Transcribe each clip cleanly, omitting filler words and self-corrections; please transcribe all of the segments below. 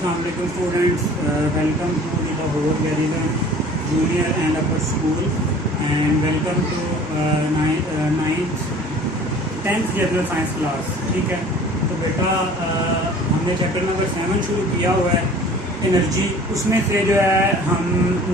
Assalamualaikum students, welcome to the Lahore Garrison Junior and Upper School and welcome to 9th 10th general science class. ठीक है, तो बेटा हमने chapter number 7 शुरू किया हुआ है एनर्जी। उसमें से जो है हम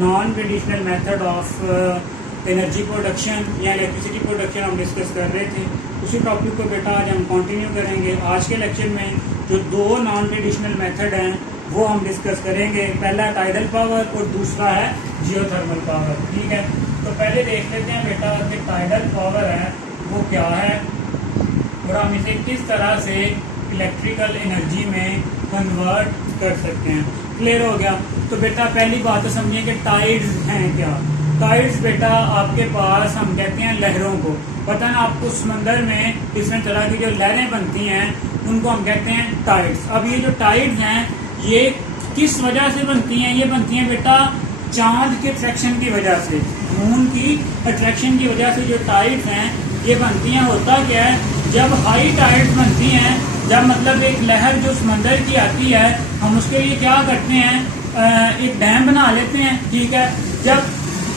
non traditional method of energy production या इलेक्ट्रिसिटी प्रोडक्शन हम डिस्कस कर रहे थे। उसी टॉपिक को बेटा आज हम कंटिन्यू करेंगे। आज के लेक्चर में जो दो नॉन ट्रेडिशनल मेथड हैं वो हम डिस्कस करेंगे। पहला टाइडल पावर और दूसरा है जियोथर्मल पावर। ठीक है, तो पहले देख लेते हैं बेटा कि टाइडल पावर है वो क्या है और हम इसे किस तरह से इलेक्ट्रिकल एनर्जी में कन्वर्ट कर सकते हैं। क्लियर हो गया? तो बेटा पहली बात तो समझिए कि टाइड्स हैं क्या। टाइड्स बेटा आपके पास हम कहते हैं लहरों को। पता ना आपको समंदर में डिफरेंट तरह की जो लहरें बनती हैं उनको हम कहते हैं टाइड्स। अब ये जो टाइड्स हैं ये किस वजह से बनती हैं? ये बनती हैं बेटा चांद के अट्रैक्शन की वजह से, मून की अट्रैक्शन की वजह से जो टाइड्स हैं ये बनती हैं। होता क्या है, जब हाई टाइड्स बनती हैं, जब मतलब एक लहर जो समंदर की आती है, हम उसके लिए क्या करते हैं, एक डैम बना लेते हैं। ठीक है, जब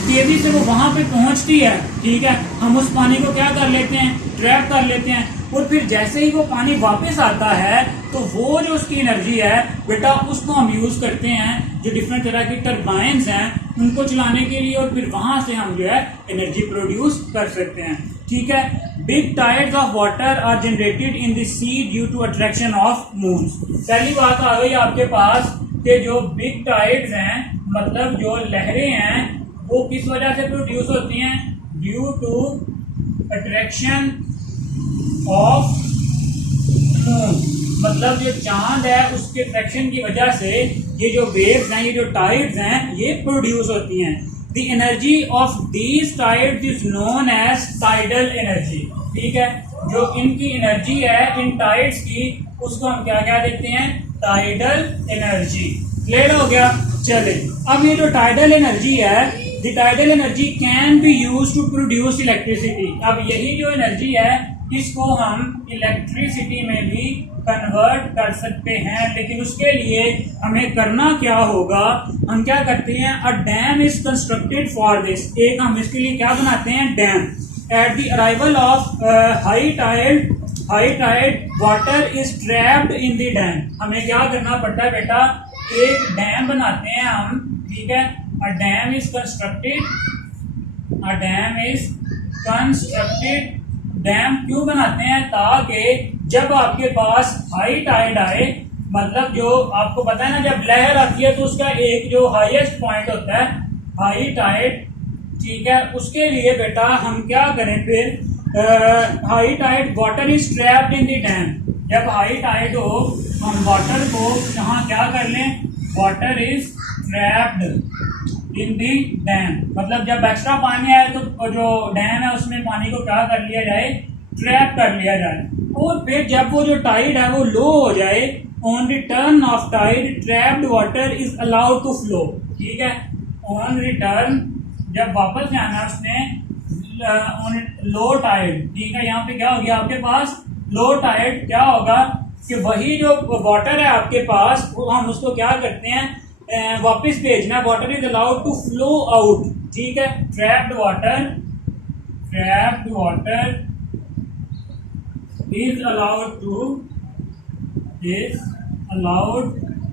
तेजी से वो वहां पे पहुंचती है, ठीक है, हम उस पानी को क्या कर लेते हैं, ट्रैप कर लेते हैं। और फिर जैसे ही वो पानी वापस आता है तो वो जो उसकी एनर्जी है बेटा उसको हम यूज करते हैं जो डिफरेंट तरह की टरबाइंस हैं उनको चलाने के लिए, और फिर वहां से हम जो है एनर्जी प्रोड्यूस कर सकते हैं। ठीक है, big tides of water are generated in the sea due to attraction of moons. पहली बात आ गई आपके पास कि जो बिग टाइड्स हैं मतलब जो लहरें हैं वो किस वजह से प्रोड्यूस होती हैं, due to attraction of moon. मतलब जो चांद है उसके अट्रैक्शन की वजह से ये जो वेव्स हैं, ये जो टाइड्स हैं ये प्रोड्यूस होती हैं। The energy of these tides is known as tidal energy. ठीक है, जो इनकी एनर्जी है इन टाइड्स की उसको हम क्या क्या देते हैं, टाइडल एनर्जी। क्लियर हो गया? चले, अब ये जो टाइडल एनर्जी है, the tidal energy can be use to produce electricity. अब यही जो एनर्जी है इसको हम इलेक्ट्रिसिटी में भी कन्वर्ट कर सकते हैं, लेकिन उसके लिए हमें करना क्या होगा, हम क्या करते हैं, a dam is constructed for this. एक हम इसके लिए क्या बनाते हैं, dam. At the arrival of high tide water is trapped in the dam. हमें क्या करना पड़ता है बेटा, एक डैम बनाते हैं हम। ठीक है, अ डैम इज कंस्ट्रक्टेड। डैम क्यों बनाते हैं, ताकि जब आपके पास हाई टाइड आए, मतलब जो आपको पता है ना जब लहर आती है तो उसका एक जो हाईएस्ट पॉइंट होता है हाई टाइड। ठीक है, उसके लिए बेटा हम क्या करें फिर, high tide water is trapped in the dam. जब हाई टाइड हो हम वाटर को यहाँ क्या कर लें, water is trapped in the dam. मतलब जब एक्स्ट्रा पानी आए तो जो डैम है उसमें पानी को क्या कर लिया जाए, ट्रैप कर लिया जाए। और फिर जब वो जो टाइड है वो लो हो जाए, on return of tide trapped water is allowed to flow. ठीक है, ऑन रिटर्न जब वापस जाना उसने ऑन लो टाइड। ठीक है, यहाँ पे क्या हो गया आपके पास, लो टाइड। क्या होगा कि वही जो वाटर है आपके पास वो हम उसको क्या करते हैं, वापस भेजना। Water is allowed to flow out. ठीक है, trapped water is allowed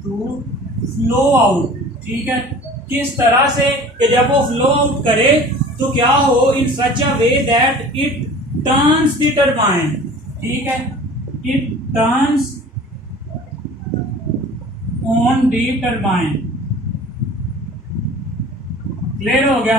to flow out. ठीक है, किस तरह से कि जब वो फ्लो आउट करे तो क्या हो, in such a way that it turns the turbine. ठीक है, it turns on the turbine. Clear हो गया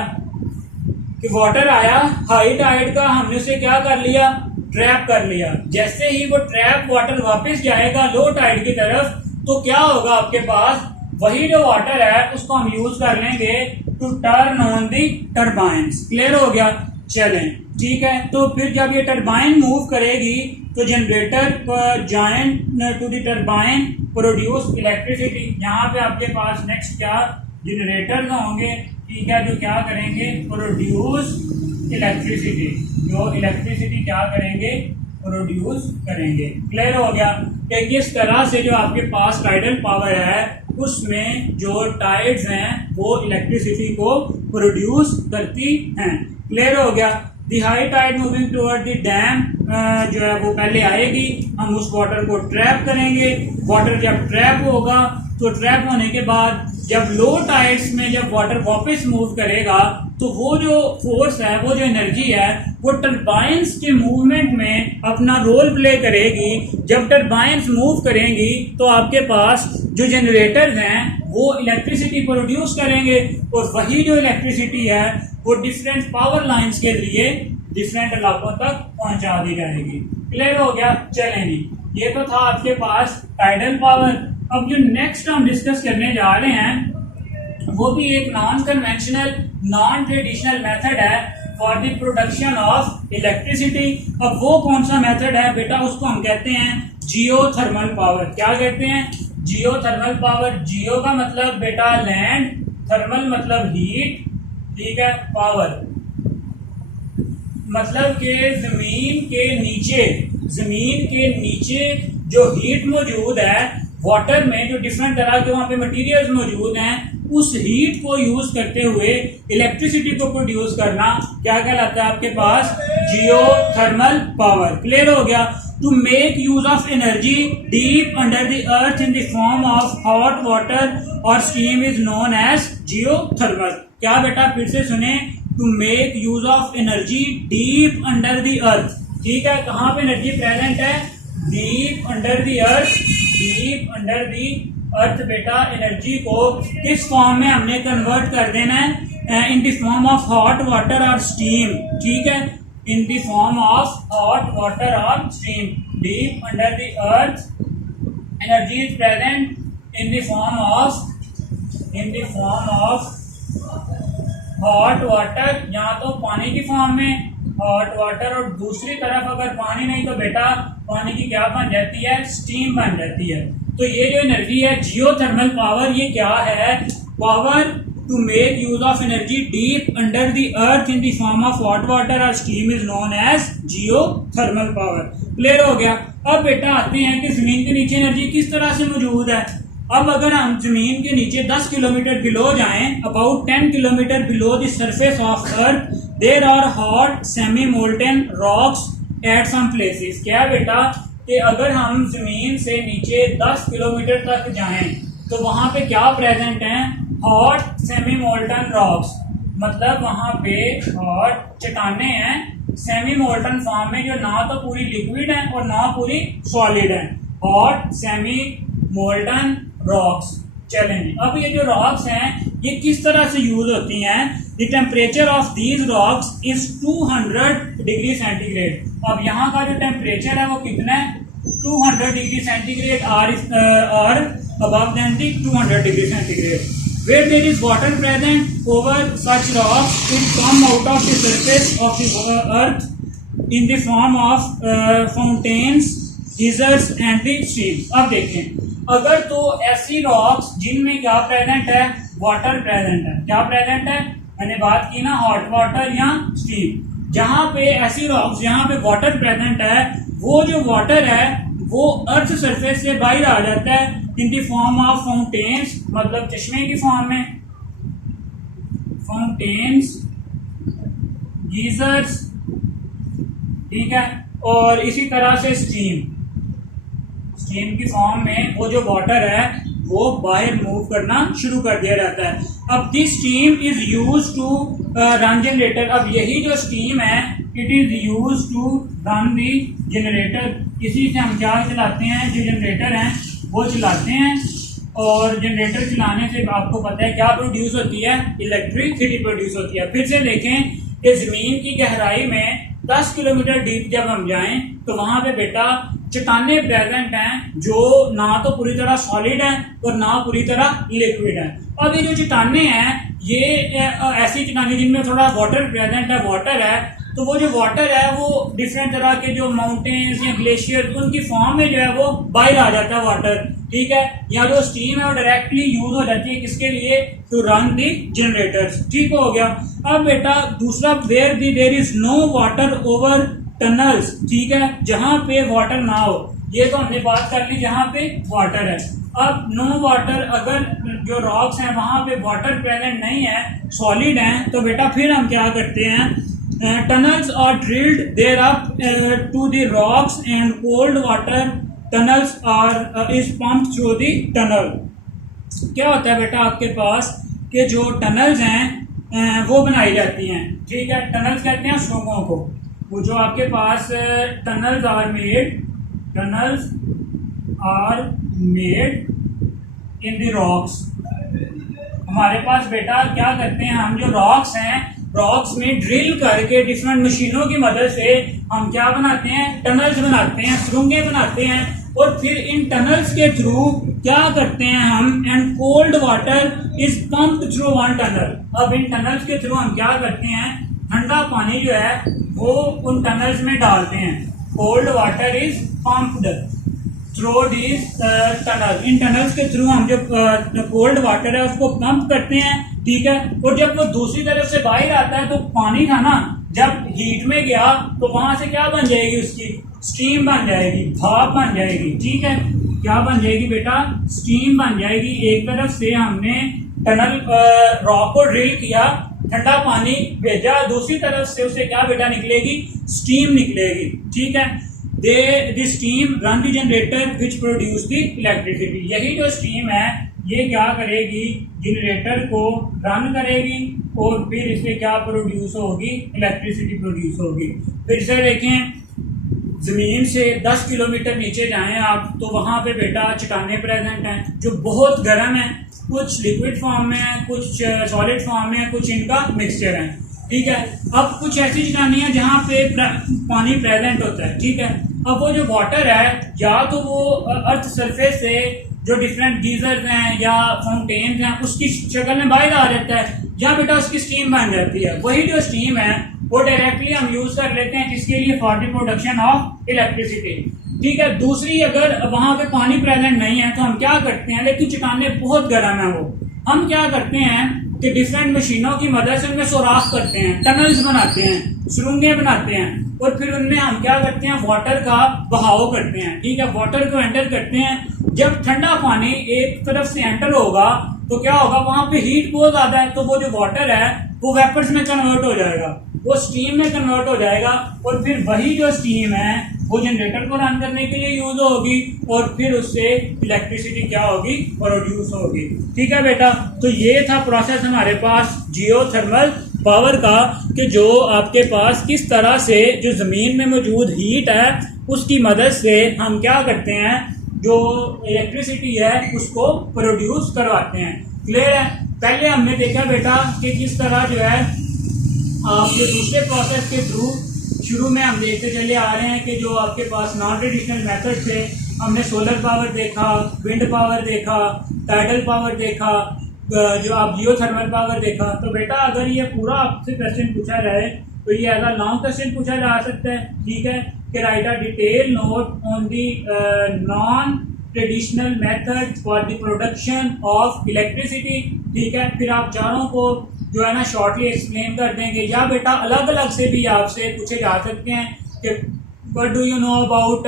कि वाटर आया हाई टाइड का, हमने उसे क्या कर लिया, ट्रैप कर लिया। जैसे ही वो ट्रैप वाटर वापस जाएगा लो टाइड की तरफ तो क्या होगा आपके पास, वही जो वाटर है उसको हम यूज कर लेंगे to turn on the turbines. Clear हो गया? चलें, ठीक है, तो फिर जब ये टरबाइन मूव करेगी तो generator join to the turbine produce electricity. यहाँ पे आपके पास नेक्स्ट क्या जनरेटर होंगे। ठीक है, जो क्या करेंगे, प्रोड्यूस इलेक्ट्रिसिटी। जो इलेक्ट्रिसिटी क्या करेंगे, प्रोड्यूस करेंगे। क्लियर हो गया कि किस तरह से जो आपके पास टाइडल पावर है उसमें जो टाइड्स हैं वो इलेक्ट्रिसिटी को प्रोड्यूस करती हैं। क्लियर हो गया। The high tide moving toward the dam जो है वो पहले आएगी, हम उस वाटर को ट्रैप करेंगे। वाटर जब ट्रैप होगा तो ट्रैप होने के बाद जब लो टाइड्स में जब वाटर वापस मूव करेगा तो वो जो फोर्स है, वो जो एनर्जी है, वो टर्बाइंस के मूवमेंट में अपना रोल प्ले करेगी। जब टर्बाइंस मूव करेंगी तो आपके पास जो जनरेटर्स हैं वो इलेक्ट्रिसिटी प्रोड्यूस करेंगे और वही जो इलेक्ट्रिसिटी है वो डिफरेंट पावर लाइंस के लिए डिफरेंट इलाकों तक पहुंचा दी जाएगी। क्लियर हो गया। चलें जी, ये तो था आपके पास टाइडल पावर। अब जो नेक्स्ट हम डिस्कस करने जा रहे हैं वो भी एक non conventional non traditional method है for the production of electricity. अब वो कौन सा मेथड है बेटा, उसको हम कहते हैं जियोथर्मल पावर। क्या कहते हैं? Geothermal power. जियो का मतलब बेटा लैंड, थर्मल मतलब हीट, ठीक है, पावर मतलब के जमीन के नीचे जो हीट मौजूद है वाटर में, जो डिफरेंट तरह के वहां पे मटेरियल्स मौजूद हैं, उस हीट को यूज करते हुए इलेक्ट्रिसिटी को प्रोड्यूस करना क्या कहलाता है आपके पास? Geothermal power. क्लियर हो गया। To make use of energy deep under the earth in the form of hot water और steam is known as geothermal. क्या बेटा, फिर से सुने। To make use of energy deep under the earth, ठीक है। कहाँ पे एनर्जी प्रेजेंट है? Deep under the earth. Deep under the earth बेटा एनर्जी को किस फॉर्म में हमने कन्वर्ट कर देना है? In the form of hot water और स्टीम, ठीक है, in the form of hot water और steam. Deep under the earth energy is present in the form of hot water, यहाँ तो पानी की फॉर्म में हॉट वाटर, और दूसरी तरफ अगर पानी नहीं तो बेटा पानी की क्या बन जाती है? स्टीम बन जाती है। तो ये जो एनर्जी है जियोथर्मल पावर, ये क्या है? Power to make use of energy deep under the earth in the form of hot water और steam is known as geothermal power. Clear हो गया। अब बेटा आते हैं कि जमीन के नीचे एनर्जी किस तरह से मौजूद है। अब अगर हम जमीन के नीचे 10 किलोमीटर बिलो जाएं, about 10 kilometre below the surface of earth there are hot semi molten rocks at some places. क्या बेटा कि अगर हम जमीन से नीचे 10 किलोमीटर तक जाएं तो वहां पे क्या प्रेजेंट है? हॉट सेमी मोल्टन रॉक्स, मतलब वहां पे हॉट चट्टाने हैं सेमी मोल्टन फॉर्म में, जो ना तो पूरी लिक्विड है और ना पूरी सॉलिड है। Hot semi molten rocks. चलेंगे, अब ये जो रॉक्स हैं ये किस तरह से यूज होती हैं? The temperature of these rocks is 200 degree centigrade. अब यहाँ का जो टेम्परेचर है वो कितना है? 200 डिग्री सेंटीग्रेड और above than the 200 degree centigrade. Where there is water present over such rocks, it come out of the surface of the earth in the form of fountains, geysers and the streams. अब देखें, अगर तो ऐसी rocks जिनमें क्या present है? Water present है। क्या प्रेजेंट है? मैंने बात की ना, हॉट वाटर या स्टीम। जहां पे ऐसी रॉक्स जहां पे वाटर प्रेजेंट है, वो जो वाटर है वो अर्थ सरफेस से बाहर आ जाता है in the form of fountains, मतलब चश्मे की फॉर्म में, फाउंटेन्स, गीजर्स, ठीक है, और इसी तरह से स्टीम की फॉर्म में वो जो वाटर है वो बाहर मूव करना शुरू कर दिया जाता है। अब this steam is use to run generator. अब यही जो स्टीम है it is use to run the generator. इसी से हम क्या चलाते हैं? जो जनरेटर हैं वो चलाते हैं, और जनरेटर चलाने से आपको पता है क्या प्रोड्यूस होती है? इलेक्ट्रिसिटी प्रोड्यूस होती है। फिर से देखें कि जमीन की गहराई में 10 किलोमीटर डीप जब हम जाएं तो वहां पे बेटा चट्टाने प्रेजेंट हैं जो ना तो पूरी तरह सॉलिड है और ना पूरी तरह लिक्विड है। अब ये जो चट्टाने हैं ये ऐसी चट्टाने जिनमें थोड़ा वाटर प्रेजेंट है, वाटर है, तो वो जो वाटर है वो डिफरेंट तरह के जो माउंटेन्स या ग्लेशियर उनकी फॉर्म में जो है वो बाहर आ जाता है वाटर, ठीक है। या जो स्टीम है वो डायरेक्टली यूज हो जाती है किसके लिए? To run the generators. ठीक हो गया। अब बेटा दूसरा, where the there is no water over tunnels, ठीक है, जहां पे वाटर ना हो। ये तो हमने बात कर ली जहां पे वाटर है। अब नो वाटर, अगर जो रॉक्स हैं वहां पे वाटर प्रेजेंट नहीं है, सॉलिड हैं, तो बेटा फिर हम क्या करते हैं, tunnels are drilled there up to the rocks and cold water tunnels are is pumped through the tunnel. क्या होता है बेटा आपके पास कि जो टनल्स हैं वो बनाई जाती हैं, ठीक है। टनल्स कहते हैं सुरंगों को। वो जो आपके पास tunnels are made in the rocks. हमारे पास बेटा क्या करते हैं, हम जो रॉक्स हैं, रॉक्स में ड्रिल करके डिफरेंट मशीनों की मदद से हम क्या बनाते हैं, टनल्स बनाते हैं, सुरंगें बनाते हैं, और फिर इन टनल्स के थ्रू क्या करते हैं हम, and cold water is pumped through one tunnel. अब इन टनल्स के थ्रू हम क्या करते हैं, ठंडा पानी जो है वो उन टनल्स में डालते हैं। Cold water is pumped through this tunnel. In tunnels के थ्रू हम जो कोल्ड वाटर है उसको पंप करते हैं, ठीक है। और जब वो दूसरी तरफ से बाहर आता है तो पानी था ना, जब हीट में गया तो वहां से क्या बन जाएगी, उसकी स्टीम बन जाएगी, भाप बन जाएगी, ठीक है। क्या बन जाएगी बेटा, स्टीम बन जाएगी। एक तरफ से हमने टनल रॉक को ड्रिल किया, ठंडा पानी भेजा, दूसरी तरफ से उसे क्या बेटा निकलेगी, स्टीम निकलेगी, ठीक है। The steam run the generator which produce the electricity. यही जो स्टीम है ये क्या करेगी, जनरेटर को रन करेगी और फिर इससे क्या प्रोड्यूस होगी, इलेक्ट्रिसिटी प्रोड्यूस होगी। फिर से देखें, जमीन से 10 किलोमीटर नीचे जाएं आप तो वहां पे बेटा चट्टानें प्रेजेंट हैं जो बहुत गर्म है, कुछ लिक्विड फॉर्म में है, कुछ सॉलिड फॉर्म में है, कुछ इनका मिक्सचर है, ठीक है। अब कुछ ऐसी चट्टानें हैं जहाँ पे पानी प्रेजेंट होता है, ठीक है। अब वो जो वाटर है या तो वो अर्थ सरफेस से जो डिफरेंट गीजर्स हैं या फाउंटेन्स हैं उसकी शक्ल में बाहर आ जाता है, या बेटा उसकी स्टीम बन जाती है। वही जो स्टीम है वो डायरेक्टली हम यूज कर लेते हैं किसके लिए, for the production of electricity, ठीक है। दूसरी, अगर वहां पे पानी प्रेजेंट नहीं है तो हम क्या करते हैं, लेकिन चट्टानें बहुत गर्म है, वो हम क्या करते हैं कि डिफरेंट मशीनों की मदद से उनमें सुराख करते हैं, टनल्स बनाते हैं, सुरंगें बनाते हैं, और फिर उनमें हम क्या करते हैं, वाटर का बहाव करते हैं, ठीक है। वाटर को एंटर करते हैं। जब ठंडा पानी एक तरफ से एंटर होगा तो क्या होगा, वहां पे हीट बहुत ज्यादा है, तो वो जो वाटर है वो वेपर्स में कन्वर्ट हो जाएगा, वो स्टीम में कन्वर्ट हो जाएगा, और फिर वही जो स्टीम है वो जनरेटर को रन करने के लिए यूज होगी, और फिर उससे इलेक्ट्रिसिटी क्या होगी, प्रोड्यूस होगी, ठीक है बेटा। तो ये था प्रोसेस हमारे पास जियोथर्मल पावर का, कि जो आपके पास किस तरह से जो जमीन में मौजूद हीट है उसकी मदद से हम क्या करते हैं, जो इलेक्ट्रिसिटी है उसको प्रोड्यूस करवाते हैं। क्लियर है। पहले हमने देखा बेटा कि किस तरह जो है आप जो दूसरे प्रोसेस के थ्रू शुरू में हम देखते चले आ रहे हैं कि जो आपके पास नॉन ट्रेडिशनल मेथड थे, हमने सोलर पावर देखा, विंड पावर देखा, टाइडल पावर देखा, जो आप जियोथर्मल पावर देखा। तो बेटा अगर ये पूरा आपसे क्वेश्चन पूछा जाए तो ये एज अ लॉन्ग क्वेश्चन पूछा जा सकता है, ठीक है, कि right a detail note on the non traditional method for the production of electricity, ठीक है। फिर आप चारों को जो है ना शॉर्टली एक्सप्लेन कर देंगे, या बेटा अलग अलग से भी आपसे पूछे जा सकते हैं कि what do you know about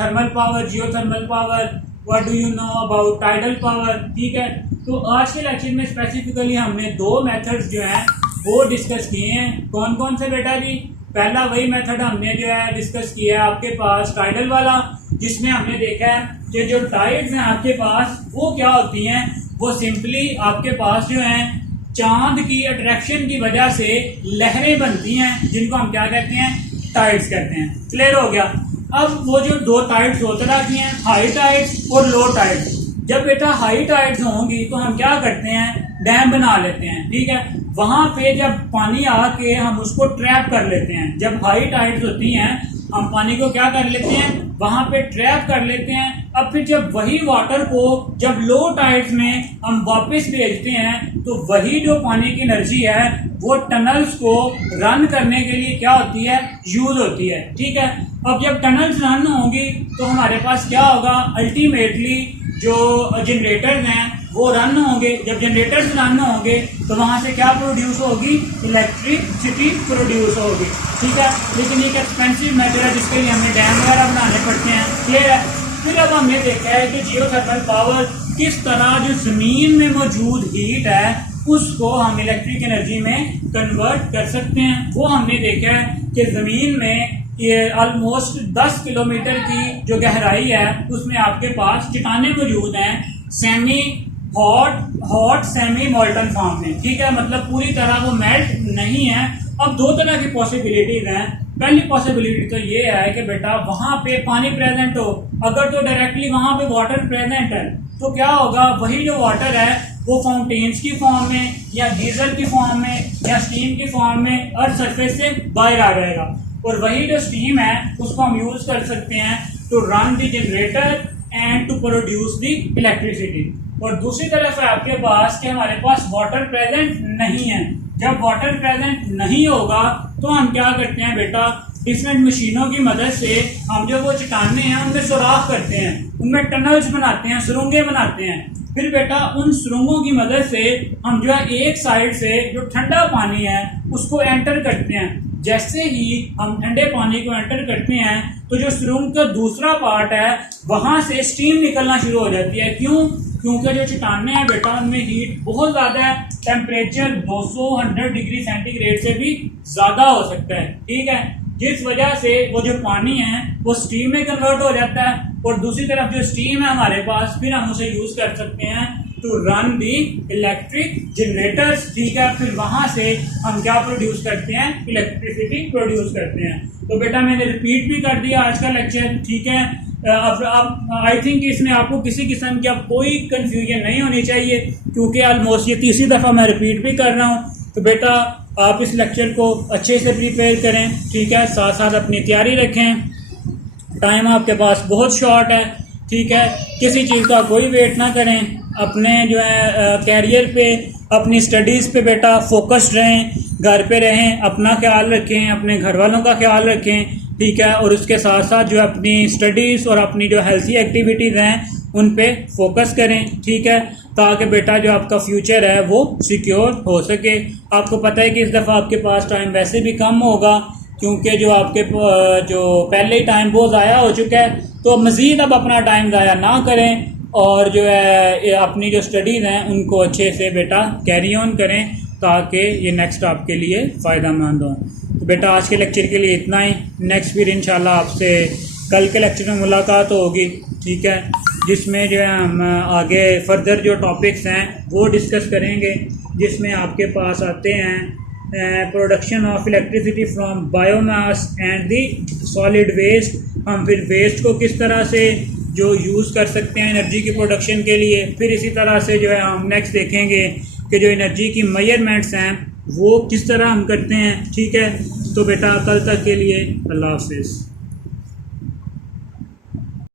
thermal power, geothermal power, what do you know about tidal power, ठीक है। तो आज के लेक्चर में स्पेसिफिकली हमने दो मेथड्स जो हैं वो डिस्कस किए हैं। कौन कौन से बेटा जी? पहला वही मेथड हमने जो है डिस्कस किया है आपके पास टाइडल वाला, जिसमें हमने देखा है कि जो टाइड्स हैं आपके पास वो क्या होती हैं, वो सिंपली आपके पास जो है चांद की अट्रैक्शन की वजह से लहरें बनती हैं, जिनको हम क्या कहते हैं, टाइड्स कहते हैं। क्लियर हो गया। अब वो जो दो टाइड्स दो तरह की हैं, हाई टाइड्स और लो टाइड्स। जब बेटा हाई टाइड्स होंगी तो हम क्या करते हैं, डैम बना लेते हैं, ठीक है। वहां पे जब पानी आके हम उसको ट्रैप कर लेते हैं। जब हाई टाइड्स होती हैं हम पानी को क्या कर लेते हैं, वहां पे ट्रैप कर लेते हैं। अब फिर जब वही वाटर को जब लो टाइड्स में हम वापस भेजते हैं तो वही जो पानी की एनर्जी है वो टनल्स को रन करने के लिए क्या होती है, यूज होती है, ठीक है। अब जब टनल्स रन होंगी तो हमारे पास क्या होगा, अल्टीमेटली जो जनरेटर्स हैं वो रन होंगे। जब जनरेटर्स रन होंगे तो वहां से क्या प्रोड्यूस होगी, इलेक्ट्रिसिटी प्रोड्यूस होगी, ठीक है। लेकिन एक एक्सपेंसिव मेथड है जिसके लिए हमें डैम वगैरह बनाने पड़ते हैं। क्लियर है। फिर अब हमने देखा है कि जियोथर्मल पावर किस तरह जो ज़मीन में मौजूद हीट है उसको हम इलेक्ट्रिक एनर्जी में कन्वर्ट कर सकते हैं। वो हमने देखा है कि ज़मीन में ये ऑलमोस्ट 10 किलोमीटर की जो गहराई है उसमें आपके पास चट्टानें मौजूद हैं semi hot semi molten form में, ठीक है, मतलब पूरी तरह वो मेल्ट नहीं है। अब दो तरह की पॉसिबिलिटीज हैं। पहली पॉसिबिलिटी तो ये है कि बेटा वहां पे पानी प्रेजेंट हो, अगर तो डायरेक्टली वहां पे वाटर प्रेजेंट है तो क्या होगा, वही जो वाटर है वो फाउंटेन्स की फॉर्म में या गीजर की फॉर्म में या स्टीम की फॉर्म में अर्थ सरफेस से बाहर आ जाएगा, और वही जो स्टीम है उसको हम यूज कर सकते हैं to run the generator and to produce the electricity. और दूसरी तरफ है आपके पास कि हमारे पास वाटर प्रेजेंट नहीं है। जब वाटर प्रेजेंट नहीं होगा तो हम क्या करते हैं बेटा, डिफरेंट मशीनों की मदद से हम जो वो चट्टाने हैं उनमें सुराख करते हैं, उनमें टनल्स बनाते हैं, सुरंगें बनाते हैं। फिर बेटा उन सुरंगों की मदद से हम जो है एक साइड से जो ठंडा पानी है उसको एंटर करते हैं। जैसे ही हम ठंडे पानी को एंटर करते हैं तो जो सुरंग का दूसरा पार्ट है वहां से स्टीम निकलना शुरू हो जाती है। क्यों? क्योंकि जो चट्टाने हैं बेटा उनमें हीट बहुत ज़्यादा है, टेम्परेचर 200 डिग्री सेंटीग्रेड से भी ज़्यादा हो सकता है, ठीक है, जिस वजह से वो जो पानी है वो स्टीम में कन्वर्ट हो जाता है। और दूसरी तरफ जो स्टीम है हमारे पास फिर हम उसे यूज कर सकते हैं to run the electric generators, ठीक है। फिर वहां से हम क्या प्रोड्यूस करते हैं, इलेक्ट्रिसिटी प्रोड्यूस करते हैं। तो बेटा मैंने रिपीट भी कर दिया आज का लेक्चर, ठीक है। अब आई थिंक इसमें आपको किसी किस्म की अब कोई कंफ्यूजन नहीं होनी चाहिए, क्योंकि ऑलमोस्ट ये तीसरी दफ़ा मैं रिपीट भी कर रहा हूँ। तो बेटा आप इस लेक्चर को अच्छे से प्रिपेयर करें, ठीक है, साथ साथ अपनी तैयारी रखें। टाइम आपके पास बहुत शॉर्ट है, ठीक है, किसी चीज़ का कोई वेट ना करें, अपने जो है कैरियर पे, अपनी स्टडीज़ पे बेटा फोकस्ड रहें, घर पे रहें, अपना ख्याल रखें, अपने घर वालों का ख्याल रखें, ठीक है, और उसके साथ साथ जो अपनी स्टडीज़ और अपनी जो हेल्थी एक्टिविटीज़ हैं उन पे फोकस करें, ठीक है, ताकि बेटा जो आपका फ्यूचर है वो सिक्योर हो सके। आपको पता है कि इस दफ़ा आपके पास टाइम वैसे भी कम होगा, क्योंकि जो आपके जो पहले ही टाइम बहुत ज़ाया हो चुका है, तो मज़ीद अब अपना टाइम ज़ाया ना करें और जो है अपनी जो स्टडीज़ हैं उनको अच्छे से बेटा कैरी ऑन करें, ताकि ये नेक्स्ट आपके लिए फ़ायदा मंद हो। तो बेटा आज के लेक्चर के लिए इतना ही। नेक्स्ट फिर इंशाल्लाह आपसे कल के लेक्चर में मुलाकात होगी, ठीक है, जिसमें जो है हम आगे फर्दर जो टॉपिक्स हैं वो डिस्कस करेंगे, जिसमें आपके पास आते हैं production of electricity from biomass and the solid waste. हम फिर वेस्ट को किस तरह से जो यूज़ कर सकते हैं एनर्जी की प्रोडक्शन के लिए। फिर इसी तरह से जो है हम नेक्स्ट देखेंगे कि जो एनर्जी की मेजरमेंट्स हैं वो किस तरह हम करते हैं, ठीक है। तो बेटा कल तक के लिए अल्लाह हाफिज़।